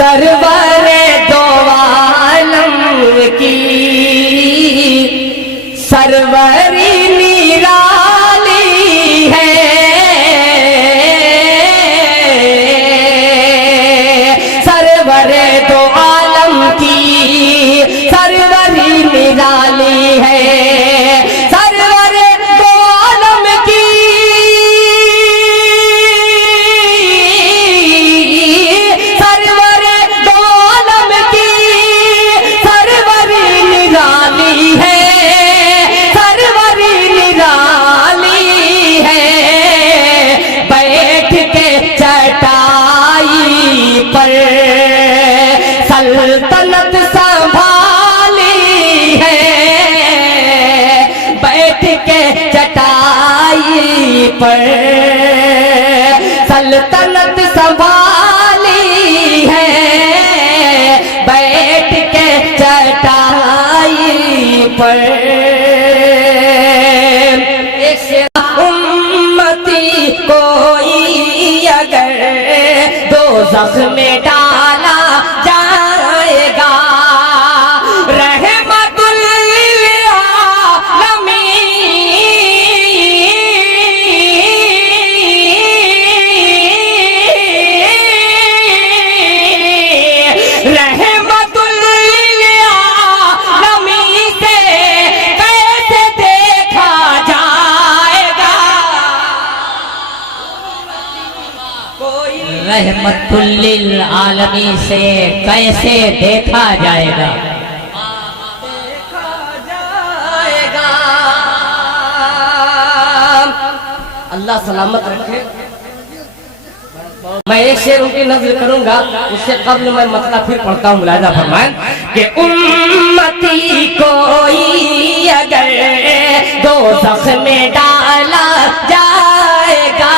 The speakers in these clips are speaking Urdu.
سرور دو عالم کی سروری نرالی ہے، سرور دو عالم کی سروری نرالی ہے، سرور دو عالم کی سرور دو عالم کی سروری نرالی ہے، سروری نرالی ہے، بیٹھ کے چٹائی پر سلطنت سنبھالی ہے، بیٹھ کے چٹائی پر سلطنت سنبھالی ہے، بیٹھ کے چٹائی پر امتی کوئی اگر دوزخ میں ڈالا جائے گا، رحمت للعالمین، رحمت للعالمین سے کیسے دیکھا جائے گا، رحمت للعالمین سے کیسے دیکھا جائے گا، اللہ سلامت رکھے۔ میں ایک شعر ان کی نظر کروں گا، اس سے قبل میں مسئلہ پھر پڑھتا ہوں، ملاحظہ فرمائیں کہ امتی کوئی اگر دوزخ میں ڈالا جائے گا،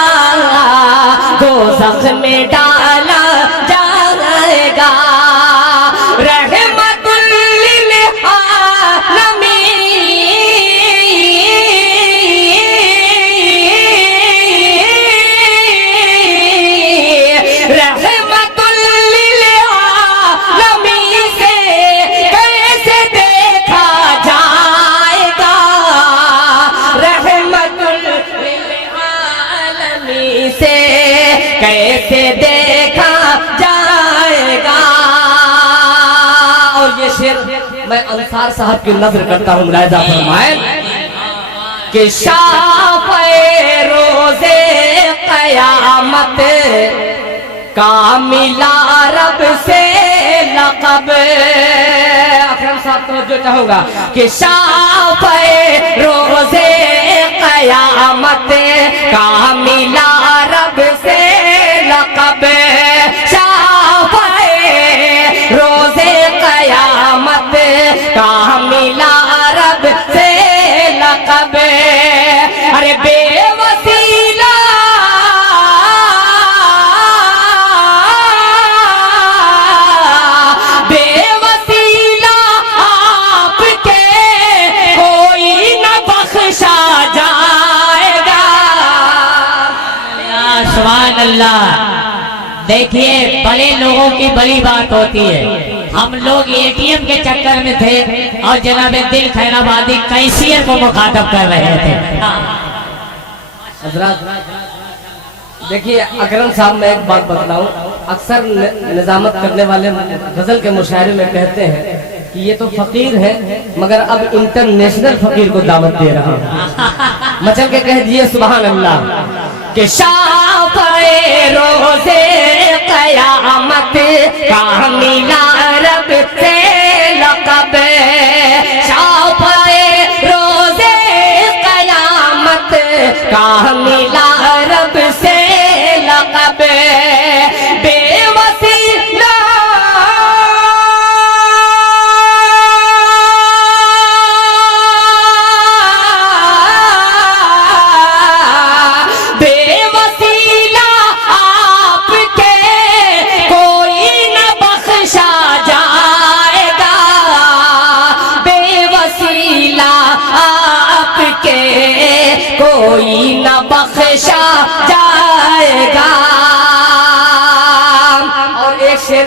دوزخ میں ڈالا جائے گا، رحمت للعالمین، رحمت للعالمین سے کیسے دیکھا جائے گا، رحمت للعالمین سے کیسے دیکھا جائے گا۔ اور یہ شعر میں انصار صاحب کی نظر کرتا ہوں، ملاحظہ فرمائیں کہ شافعِ روز قیامت کا ملا رب سے لقب، اکرم صاحب توجہ چاہوں گا کہ شافعِ روز قیامت کا ملا رب سے لقب، شافعِ روز قیامت کا ملا رب سے لقب، ارے بے وسیلہ بے وسیلہ آپ کے کوئی نہ بخشا جائے گا۔ یا سبحان اللہ، دیکھیے بڑے لوگوں کی بڑی بات ہوتی ہے، ہم لوگ اے ٹی ایم کے چکر میں تھے اور جناب دل خیر آبادی کیفیت کو مخاطب کر رہے تھے۔ حضرات دیکھیے اکرم صاحب، میں ایک بات بتلاؤں، اکثر نظامت کرنے والے غزل کے مشاعرے میں کہتے ہیں کہ یہ تو فقیر ہے مگر اب انٹرنیشنل فقیر کو دعوت دے رہا ہوں، مچل کے کہہ دیئے سبحان اللہ کہ شافعِ روز قیامت کا ملا رب سے لقب، شافعِ روز قیامت کا ملا رب سے لقب، بے وسیلہ بے وسیلہ آپ کے کوئی نہ بخشا جائے گا، بے وسیلہ آپ کے کوئی نہ بخشا جائے گا۔ اور ایک شعر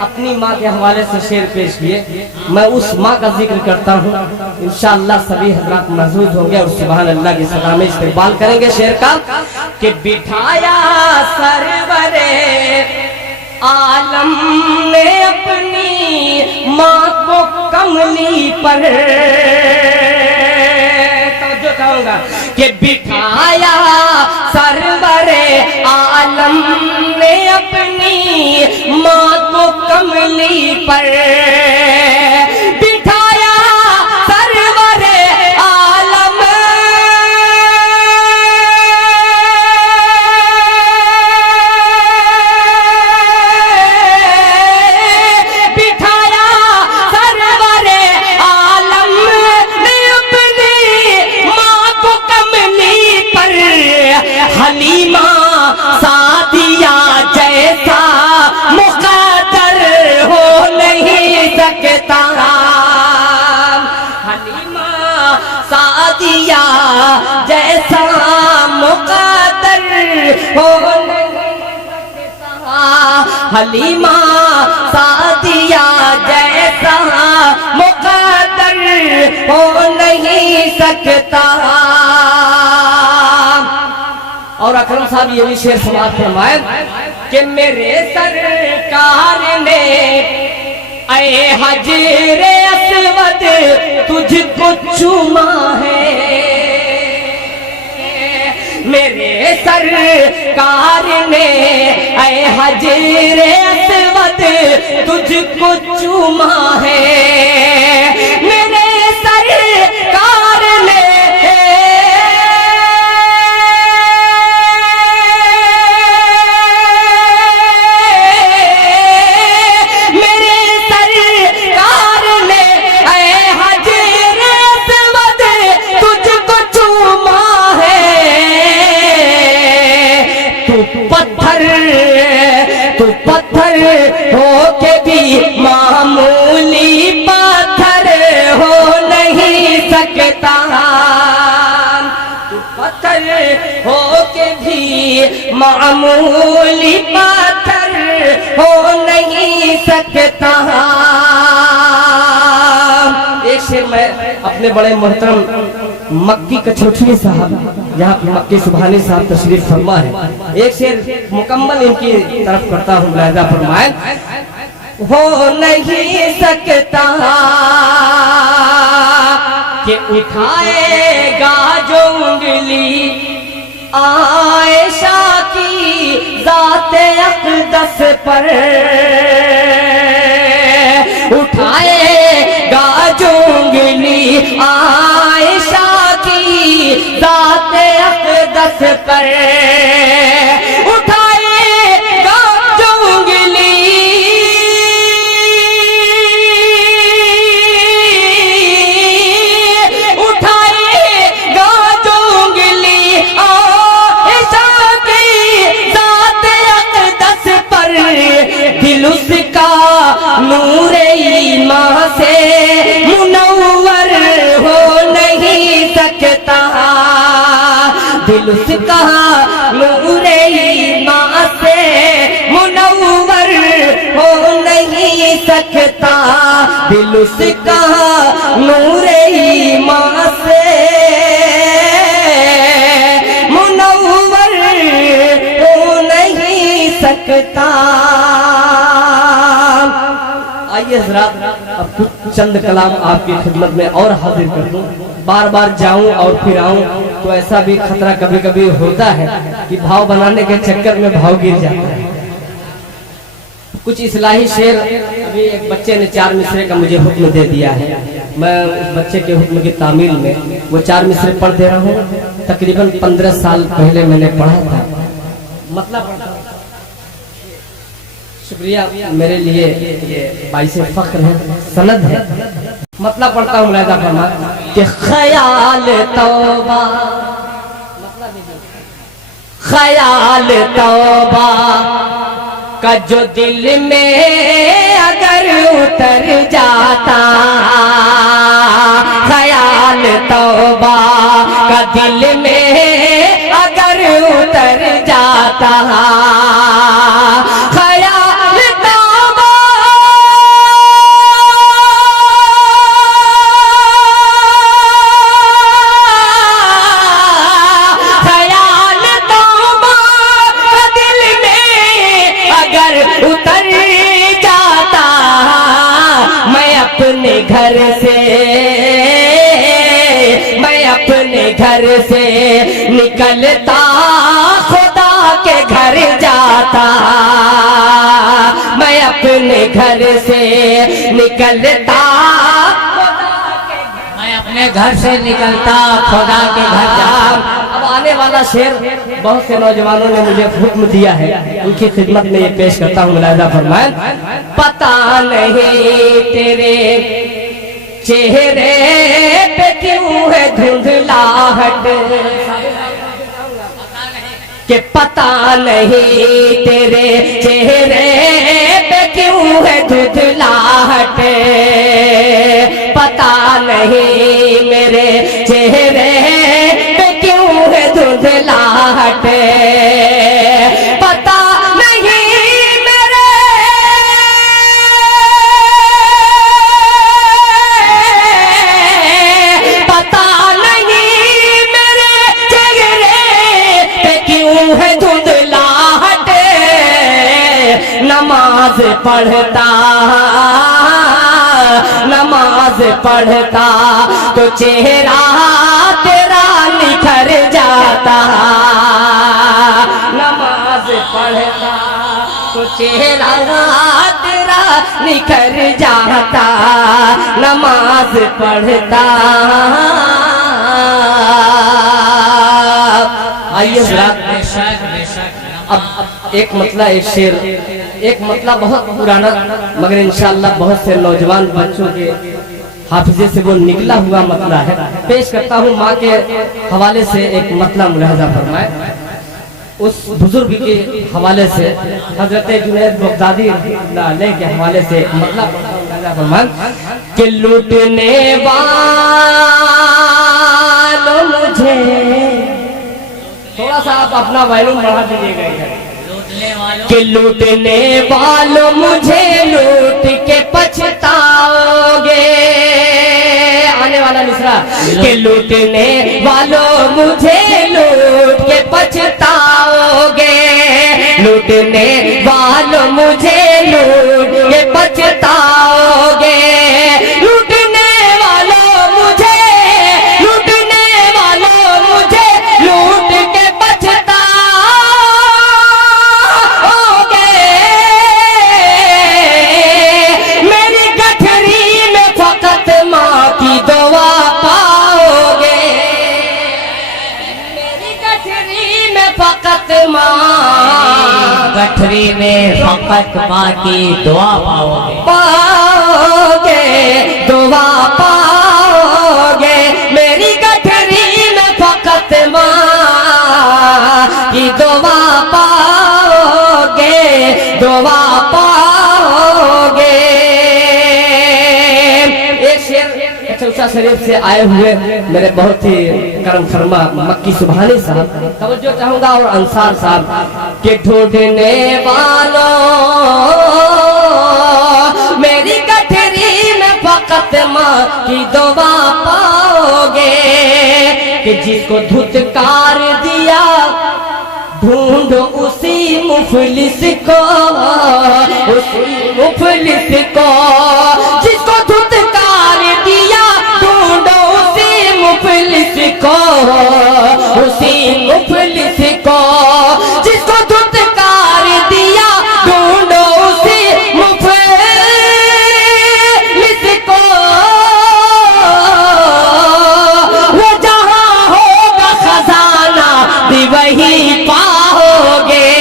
اپنی ماں کے حوالے سے شعر پیش کیے، میں اس ماں کا ذکر کرتا ہوں، انشاءاللہ سبھی حضرات محظوظ ہوں گے اور سبحان اللہ کی صدا میں استقبال کریں گے شعر کا کہ بٹھایا سرورے عالم نے اپنی ماں کو کملی پر، توجہ چاہوں گا کہ بٹھایا سرور عالم نے اپنی ماں کو کملی پر، بٹھایا سرور عالم بٹھایا سرور عالم نے اپنی ماں کو کملی پر، حلیمہ سعدیہ جیسا مقدر ہو نہیں سکتا، حلیمہ سعدیہ جیسا مقدر ہو نہیں سکتا، حلیمہ سعدیہ جیسا مقدر ہو نہیں سکتا۔ اور اکرم صاحب یہ بھی شعر سماعت فرمائے کہ میرے سرکار نے اے حجر اسود تجھ کو چوما ہے، میرے سرکار نے اے حجر اسود تجھ کو چوما ہے، میرے سرکار نے تو پتھر ہو کے بھی معمولی پتھر ہو نہیں سکتا، تو پتھر ہو کے بھی معمولی پتھر ہو نہیں سکتا۔ ایک شعر میں اپنے بڑے محترم مکی کچھوٹھی صاحب جہاں پہ مکی سبحانی صاحب تشریف فرما ہے، ایک شعر مکمل ان کی طرف کرتا ہوں، ملاحظہ فرمائیں، ہو نہیں سکتا کہ اٹھائے گا جو انگلی عائشہ کی ذات اقدس پر، اٹھائے گا جو انگلی عائشہ کی ذات اقدس پر، اٹھائے گا جو انگلی اٹھائے گا جو انگلی عائشہ کی ذات اقدس پر، دل اس کا نور ایمان سے منور ہو نہیں سکتا، دل اس کا نور ایمان سے منور ہو نہیں سکتا، دل اس کا نور ایمان سے منور ہو نہیں سکتا۔ آئیے حضرات اب کچھ چند کلام آپ کی خدمت میں اور حاضر کر دوں، بار بار جاؤں اور پھر آؤں تو ایسا بھی خطرہ کبھی کبھی ہوتا ہے کہ بھاؤ بنانے کے چکر میں بھاؤ گر جاتا ہے۔ کچھ اصلاحی شعر ابھی ایک بچے نے 4 مصرے کا مجھے حکم دے دیا ہے، میں اس بچے کے حکم کی تعمیل میں وہ 4 مصرے پڑھ دے رہا ہوں، تقریباً 15 سال پہلے میں نے پڑھا تھا، مطلب شکریہ، میرے لیے یہ باعث فخر ہے، سند ہے، مطلب پڑھتا ہوں، ملاحظہ فرما کہ خیال توبہ، خیال توبہ کا جو دل میں اگر اتر جاتا، خیال توبہ کا دل میں اگر اتر جاتا، خیال گھر سے میں اپنے گھر سے نکلتا خدا کے گھر جاتا میں اپنے گھر سے نکلتا میں اپنے گھر سے نکلتا خدا کے گھر جاتا اب آنے والا شعر بہت سے نوجوانوں نے مجھے حکم دیا ہے ان کی خدمت میں یہ پیش کرتا ہوں ملاحظہ فرمائیں پتہ نہیں تیرے چہرے پہ کیوں ہے دھندلاہٹ کہ پتہ نہیں تیرے چہرے پہ کیوں ہے دھندلاہٹ پتہ نہیں میرے چہرے پہ کیوں ہے دھندلاہٹ پتہ نماز پڑھتا تو چہرہ تیرا نکھر جاتا نماز پڑھتا تو چہرہ تیرا نکھر جاتا نماز پڑھتا آئیے اب ایک مطلع ایک شعر ایک مطلع بہت پرانا مگر انشاءاللہ بہت سے نوجوان بچوں کے حافظے سے وہ نکلا ہوا مطلع ہے پیش کرتا ہوں ماں کے حوالے سے ایک مطلع ملاحظہ فرمائے اس بزرگ کے حوالے سے حضرت جنید بغدادی رحمۃ اللہ علیہ کے حوالے سے ایک مطلع ملاحظہ فرمائے کہ لوٹنے والوں مجھے تھوڑا سا آپ اپنا وائلوم بڑھا دیجیے گا کہ لوٹنے والوں مجھے لوٹ کے پچھتاؤ گے آنے والا مصرع کہ لوٹنے والوں مجھے لوٹ کے پچھتاؤ گے لوٹنے والوں مجھے لوٹ کے پچھتاؤ گے لوٹنے والوں مجھے لوٹ کے پچھتاؤ گے میری گٹھری میں فقط ماں کی دعا پاؤ گے میری گٹھری میں فقط گٹھری میں فقط ماں کی دعا پاؤ گے دعا پاؤ گے میری گٹھری میں فقط ماں کی دعا پاؤ گے دعا پاؤ گے ایک شعر چوسا شریف سے آئے ہوئے میرے بہت ہی کرم فرما مکی سبحانی صاحب توجہ چاہوں گا اور انصار صاحب کہ ڈھونڈنے والوں میری گٹھری میں فقط ماں کی دعا پاؤ گے کہ جس کو دھتکار دیا ڈھونڈو اسی مفلس کو جس کو دھتکار دیا ڈھونڈو اسی مفلس کو جس کو دھتکار دیا ڈھونڈو اسی مفلس کو وہ جہاں ہوگا خزانہ بھی وہی پاؤ گے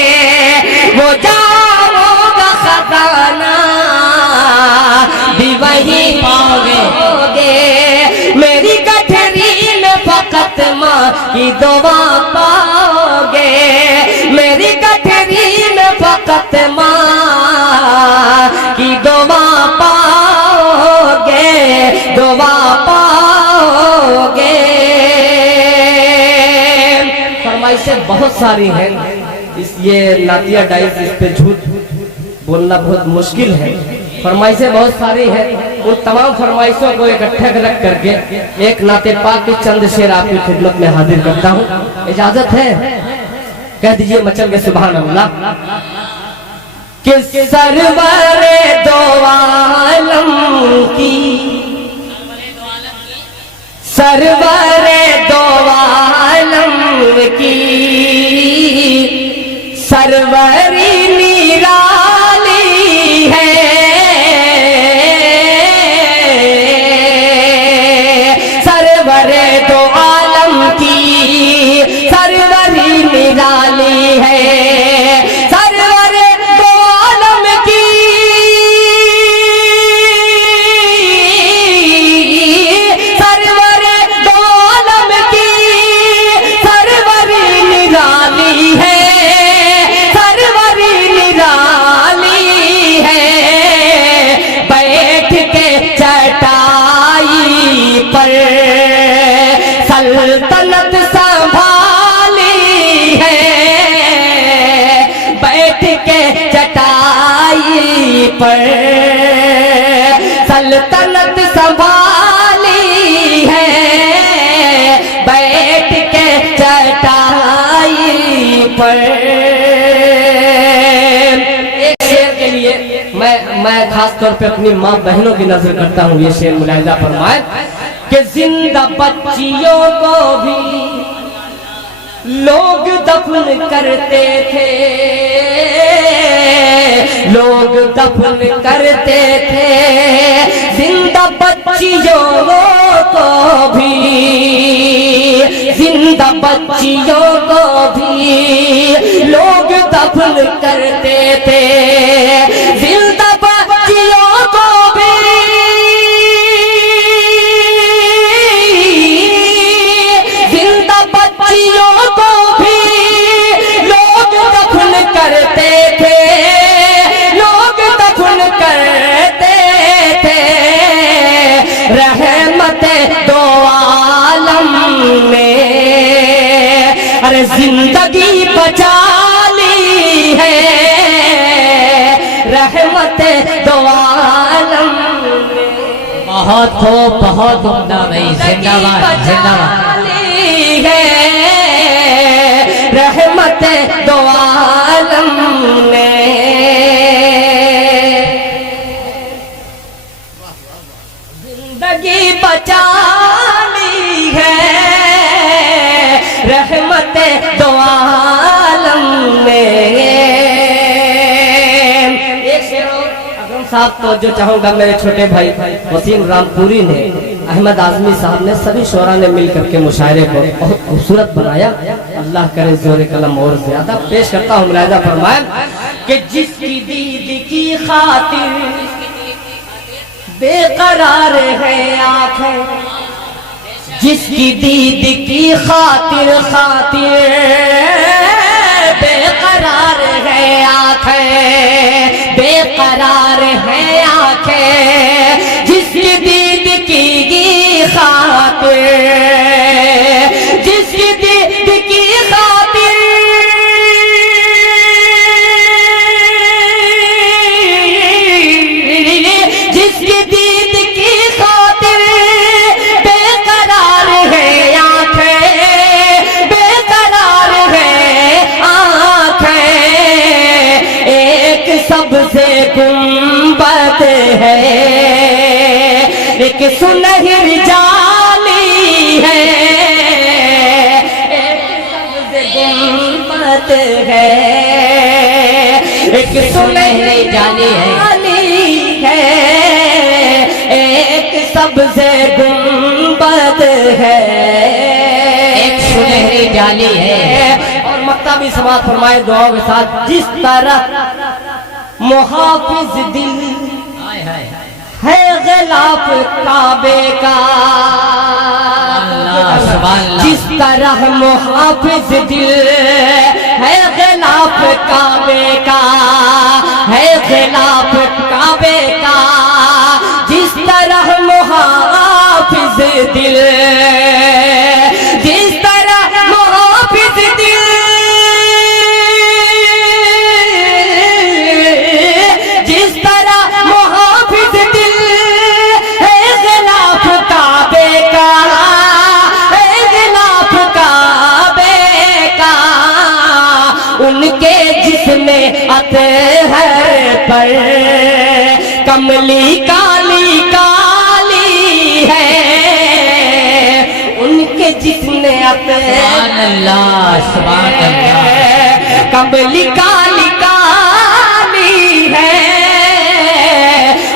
وہ جہاں ہوگا خزانہ بھی وہی پاؤ گے میری گٹھری میں فقط ماں کی دعا پاؤ گے میری گٹھری میں فقط ماں کی دعا پاؤ گے فرمائشیں بہت ساری ہیں یہ نعتیہ ڈائز اس پہ جھوٹ بولنا بہت مشکل ہے فرمائشیں بہت ساری ہیں ان تمام فرمائشوں کو اکٹھا رکھ کر کے ایک نعت پاک کے چند شعر آپ کی خدمت میں حاضر کرتا ہوں اجازت ہے کہہ دیجئے مچل کے سبحان اللہ کہ سرور دو عالم کی پر سلطنت سنبھالی ہے بیٹھ کے چٹائی پر۔ ایک شعر کے لیے میں خاص طور پہ اپنی ماں بہنوں کی نظر کرتا ہوں، یہ شعر ملاحظہ فرمائے کہ زندہ بچیوں کو بھی لوگ دفن کرتے تھے، لوگ دفن کرتے تھے، زندہ بچیوں کو بھی، زندہ بچیوں کو بھی لوگ دفن کرتے تھے، زندہ بچیوں کو بھی زندہ بچیوں کو بھی لوگ دفن کرتے تھے، لوگ دفن کرتے تھے، رحمت دو عالم میں ارے زندگی بچا لی ہے، رحمت دو عالم میں بہت خوب، بہت عمدہ بھائی، زندہ باد، زندہ باد۔ ہے رحمت دو عالم نے، زندگی بچا لی ہے، رحمت دو عالم نے۔ ایک شعر اکرم صاحب توجہ چاہوں گا، میرے چھوٹے بھائی وسیم رامپوری نے، احمد اعظمی صاحب نے، سبھی شعراء نے مل کر کے مشاعرے کو بہت خوبصورت بنایا، اللہ کرے زور قلم اور زیادہ پیش کرتا ہوں، ملاحظہ فرمائیں کہ جس کی دید کی خاطر بے قرار ہے آنکھیں، جس کی دید کی خاطر بے قرار ہے آنکھیں، بے قرار ہے آنکھیں، جس کی دید کی خاطر، جس کی دید کی خاطر جس کی دید کی خاطر بے قرار ہے آنکھیں، بے قرار ہے آنکھیں، ایک سبز گنبد ہے، ایک سنہری جالی ہے، ایک سبز گنبد ہے، ایک سنہری جالی ہے، ایک سبز گنبد ہے، ایک سنہری جالی ہے۔ اور مکتبی سماعت فرمائے دعاؤں کے ساتھ، جس طرح محافظ دل ہے غلاف کعبے کا، جس طرح محافظ دل ہے غلاف کعبے کا، ہے غلاف کعبے کا، جس طرح محافظ دل، جس طرح محافظ دل، جس طرح محافظ دل ہے غلاف کعبے کا، ہے غلاف کعبے کا، ان کے جسم اطہر پر کملی کالی کالی ہے، ان کے جسم سبحان اللہ، سبحان اللہ، کملی کالی کالی ہے،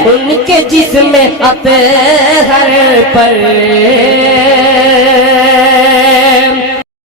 ان کے جسم اطہر پر